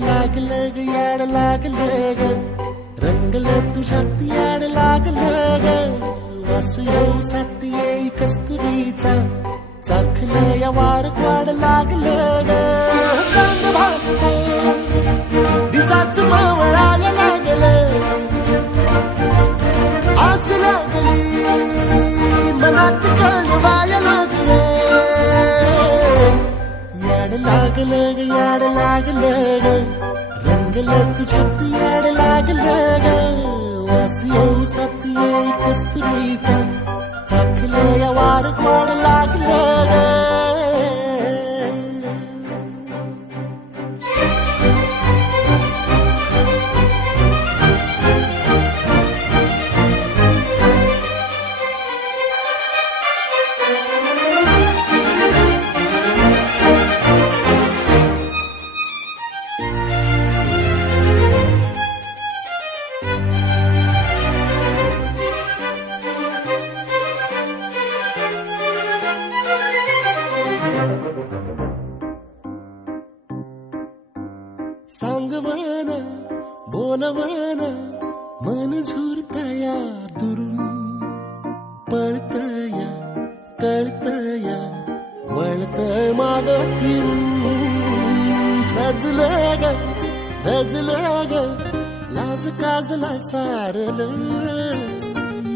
लागलं ग याड लागलं ग रंगलं तुझ्यात याड लागलं ग वास येऊ साथी येई कस्तुरीचा चाखलं या वार वाड लागलं ग चांग भासते दिसाच मावळायला लागलं आस लागली मनात कळवायला लागलं याड लागलं ग याड लागलं ग रंगलं तुझ्यात याड लागलं ग वास येऊ साथी येई कस्तुरीचा चाखलं या वार गोड लागलं ग सांग म्हणा बोल म्हणा मन झुरतया दुरून पळतया कळतया वळतय माग फिरून सजलं ग धजलं ग लाज काजला सारलं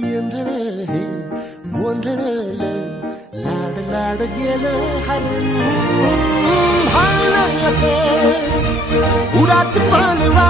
येंधळ हे गोंधळलं लाड लाड गेलं हरून भाळलं असं उरात पालवा